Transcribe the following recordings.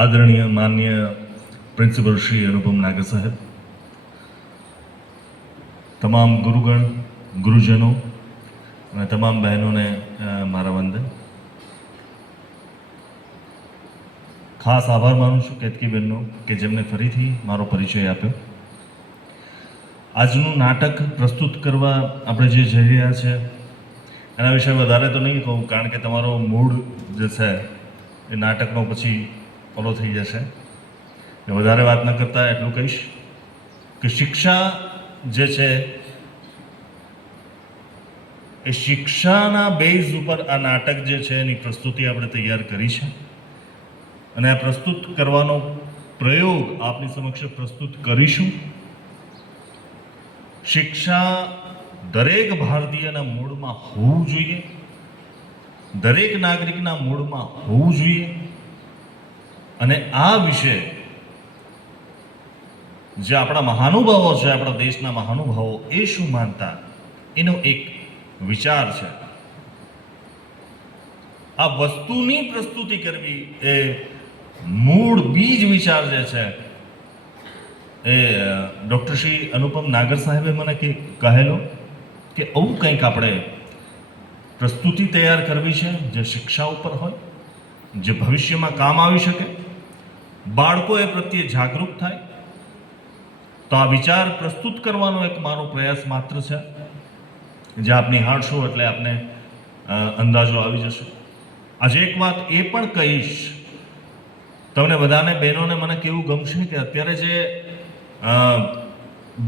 આદરણીય માન્ય પ્રિન્સિપલ શ્રી અનુપમ નાગર સાહેબ, તમામ ગુરુગણ, ગુરુજનો અને તમામ બહેનોને મારા વંદન. ખાસ આભાર માનું છું કેતકીબેનનો કે જેમને ફરીથી મારો પરિચય આપ્યો. આજનું નાટક પ્રસ્તુત કરવા આપણે જે જઈ રહ્યા છે એના વિશે વધારે તો નહીં કહું, કારણ કે તમારો મૂડ જે છે એ નાટકનો પછી ફોલો થઈ જશે. વધારે વાત ન કરતા એટલું કહીશ કે શિક્ષા જે છે એ શિક્ષાના બેઝ ઉપર આ નાટક જે છે એની પ્રસ્તુતિ આપણે તૈયાર કરી છે અને આ પ્રસ્તુત કરવાનો પ્રયોગ આપની સમક્ષ પ્રસ્તુત કરીશું. શિક્ષા દરેક ભારતીયના મૂળમાં હોવું જોઈએ, દરેક નાગરિકના મૂળમાં હોવું જોઈએ. અને આ વિશે જે આપણા મહાનુભાવો છે, આપણા દેશના મહાનુભાવો એ શું માનતા એનો એક વિચાર છે. આ વસ્તુની પ્રસ્તુતિ કરવી એ મૂળ બીજ વિચાર જે છે એ ડૉક્ટર શ્રી અનુપમ નાગર સાહેબે મને કહેલો કે આવું કંઈક આપણે પ્રસ્તુતિ તૈયાર કરવી છે જે શિક્ષા ઉપર હોય, જે ભવિષ્યમાં કામ આવી શકે, બાળકો એ પ્રત્યે જાગૃત થાય. તો આ વિચાર પ્રસ્તુત કરવાનો એક મારો પ્રયાસ માત્ર છે, જે આપ નિહાળશો એટલે આપને અંદાજો આવી જશે. આજે એક વાત એ પણ કહીશ તમને બધાને, બહેનોને, મને કેવું ગમશે કે અત્યારે જે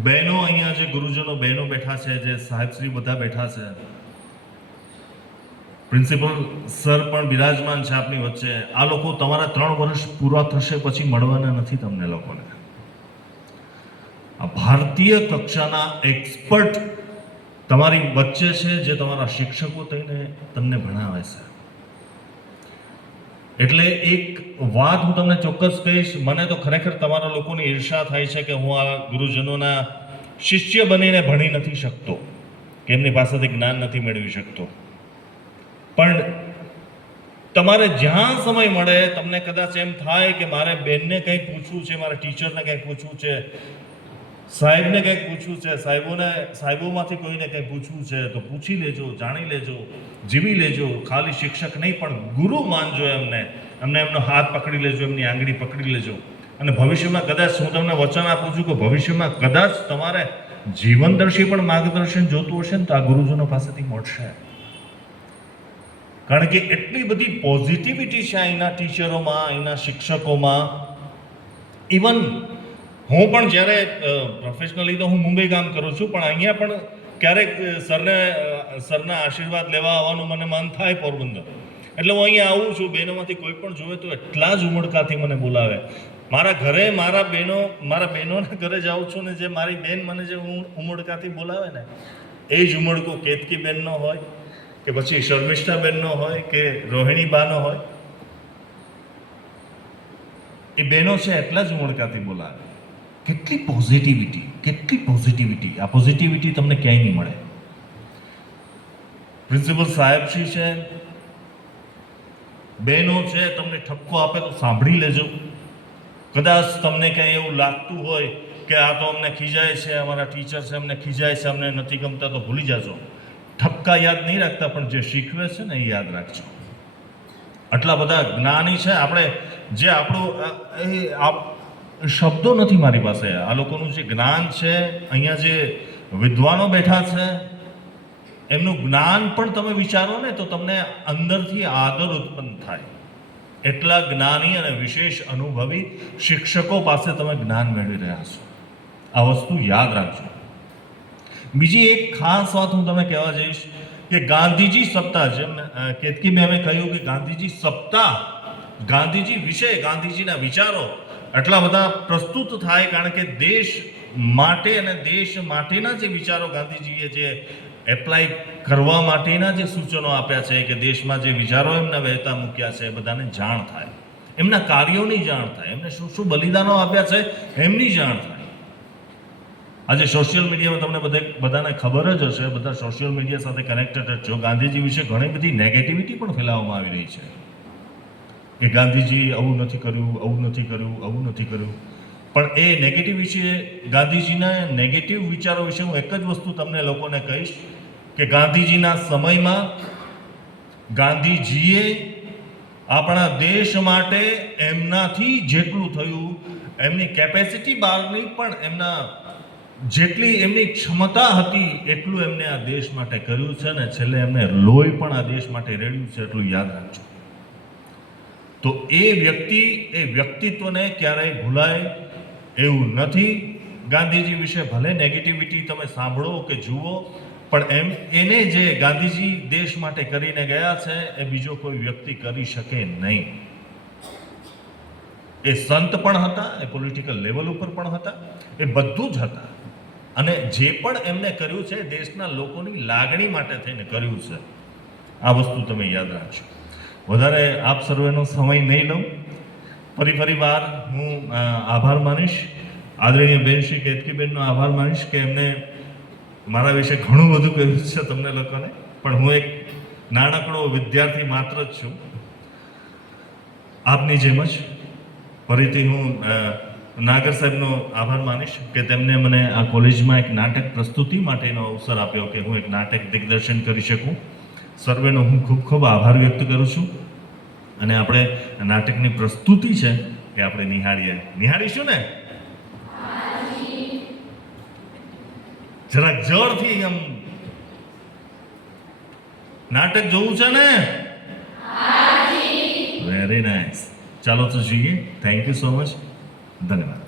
બહેનો અહીંયા જે ગુરુજનો બહેનો બેઠા છે, જે સાહેબશ્રી બધા બેઠા છે, પ્રિન્સિપલ સર પણ બિરાજમાન છે આપની વચ્ચે. આ લોકો તમારા 3 વર્ષ પૂરા થશે પછી મળવાના નથી તમને લોકોને. આ ભારતીય કક્ષાના એક્સપર્ટ તમારી વચ્ચે છે, જે તમારા શિક્ષકો થઈને તમને ભણાવે છે. એટલે એક વાત હું તમને ચોક્કસ કહીશ, મને તો ખરેખર તમારા લોકોની ઈર્ષા થાય છે કે હું આ ગુરુજનોના શિષ્ય બનીને ભણી નથી શકતો, કે એમની પાસેથી જ્ઞાન નથી મેળવી શકતો. પણ તમારે જ્યાં સમય મળે તમને કદાચ એમ થાય કે મારે બેનને કંઈક પૂછવું છે, મારે ટીચરને કંઈક પૂછવું છે, સાહેબને કંઈક પૂછવું છે, સાહેબોમાંથી કોઈને કંઈક પૂછવું છે, તો પૂછી લેજો, જાણી લેજો, જીવી લેજો. ખાલી શિક્ષક નહીં પણ ગુરુ માનજો એમને એમનો હાથ પકડી લેજો, એમની આંગળી પકડી લેજો. અને ભવિષ્યમાં કદાચ હું તમને વચન આપું છું કે ભવિષ્યમાં કદાચ તમારે જીવનદર્શી પણ માર્ગદર્શન જોતું હશે ને તો આ ગુરુજનો પાસેથી મળશે. કારણ કે એટલી બધી પોઝિટિવિટી છે અહીંના ટીચરોમાં, અહીંના શિક્ષકોમાં. ઇવન હું પણ જ્યારે પ્રોફેશનલી તો હું મુંબઈ કામ કરું છું, પણ અહીંયા પણ ક્યારેક સરના આશીર્વાદ લેવા આવવાનું મને મન થાય પોરબંદર, એટલે હું અહીંયા આવું છું. બહેનોમાંથી કોઈ પણ જોવે તો એટલા જ ઉમળકાથી મને બોલાવે. મારા ઘરે મારા બહેનોના ઘરે જાઉં છું ને, જે મારી બહેન મને જે ઉમળકાથી બોલાવે ને, એ જ ઉમળકો કેતકીબેનનો હોય કે પછી શર્મિષ્ઠાબેનનો હોય કે રોહિણીબાનો હોય. એ બહેનો છે એટલા જ ઉમળકાથી બોલાવે. કેટલી પોઝિટિવિટી. આ પોઝિટિવિટી તમને ક્યાંય નહીં મળે. પ્રિન્સિપલ સાહેબશ્રી છે, બહેનો છે, તમને ઠપકો આપે તો સાંભળી લેજો. કદાચ તમને ક્યાંય એવું લાગતું હોય કે આ તો અમને ખીજાય છે, અમારા ટીચર છે અમને ખીજાય છે, અમને નથી ગમતા, તો ભૂલી જાજો. ઠપકા યાદ નહીં રાખતા, પણ જે શીખવે છે ને એ યાદ રાખજો. આટલા બધા જ્ઞાની છે આપણે, જે આપણું શબ્દો નથી મારી પાસે. આ લોકોનું જે જ્ઞાન છે, અહીંયા જે વિદ્વાનો બેઠા છે એમનું જ્ઞાન પણ તમે વિચારો ને તો તમને અંદરથી આદર ઉત્પન્ન થાય. એટલા જ્ઞાની અને વિશેષ અનુભવી શિક્ષકો પાસે તમે જ્ઞાન મેળવી રહ્યા છો. આ વસ્તુ યાદ રાખજો. બીજી એક ખાસ વાત હું તમને કહેવા જઈશ કે ગાંધીજી સપ્તાહ, જેમ કેતકી મેમે કહ્યું કે ગાંધીજી સપ્તાહ, ગાંધીજી વિશે, ગાંધીજીના વિચારો એટલા બધા પ્રસ્તુત થાય, કારણ કે દેશ માટે અને દેશ માટેના જે વિચારો ગાંધીજીએ જે એપ્લાય કરવા માટેના જે સૂચનો આપ્યા છે, કે દેશમાં જે વિચારો એમના વહેતા મૂક્યા છે, બધાને જાણ થાય, એમના કાર્યોની જાણ થાય, એમને શું શું બલિદાનો આપ્યા છે એમની જાણ થાય. આજે સોશિયલ મીડિયામાં તમને બધાને ખબર જ હશે, બધા સોશિયલ મીડિયા સાથે કનેક્ટેડ જ છો. ગાંધીજી વિશે ઘણી બધી નેગેટિવિટી પણ ફેલાવવામાં આવી રહી છે. કે ગાંધીજી આવું નથી કર્યું, આવું નથી કર્યું, આવું નથી કર્યું. પણ એ નેગેટિવ વિશે, ગાંધીજીના નેગેટિવ વિચારો વિશે હું એક જ વસ્તુ તમને લોકોને કહીશ કે ગાંધીજીના સમયમાં ગાંધીજીએ આપણા દેશ માટે એમનાથી જેટલું થયું, એમની કેપેસિટી બહારની પણ એમના જેટલી એમની ક્ષમતા હતી એટલું એમને આ દેશ માટે કર્યું છે ને છેલ્લે એમને લોહી પણ આ દેશ માટે રેડ્યું છે, એટલું યાદ રાખજો. તો એ વ્યક્તિત્વને ક્યારેય ભૂલાય એવું નથી. ગાંધીજી વિશે ભલે નેગેટિવિટી તમે સાંભળો કે જુઓ, પણ એને જે ગાંધીજી દેશ માટે કરીને ગયા છે એ બીજો કોઈ વ્યક્તિ કરી શકે નહીં. એ સંત પણ હતા, એ પોલિટિકલ લેવલ ઉપર પણ હતા, એ બધું જ હતા. અને જે પણ એમને કર્યું છે દેશના લોકોની લાગણી માટે થઈને કર્યું છે. આ વસ્તુ તમે યાદ રાખજો. વધારે આપ સર્વેનો સમય નહીં લઉં. ફરી વાર હું આભાર માનીશ, આદરણીય બેન શ્રી કેતકીબેનનો આભાર માનીશ કે એમને મારા વિશે ઘણું બધું કહ્યું છે તમને લોકોને, પણ હું એક નાનકડો વિદ્યાર્થી માત્ર જ છું, આપની જેમ જ. ફરીથી હું નાગર સાહેબનો આભાર માનીશ કે તેમને મને આ કોલેજમાં એક નાટક પ્રસ્તુતિ માટેનો અવસર આપ્યો કે હું એક નાટક દિગ્દર્શન કરી શકું. સર્વેનો હું ખૂબ ખૂબ આભાર વ્યક્ત કરું છું. અને આપણે નાટકની પ્રસ્તુતિ છે એ આપણે નિહાળીશું ને જરાક જોરથી. આમ નાટક જોવું છે ને? Very nice. ચાલો તો જોઈએ. Thank you so much. ધન્યવાદ.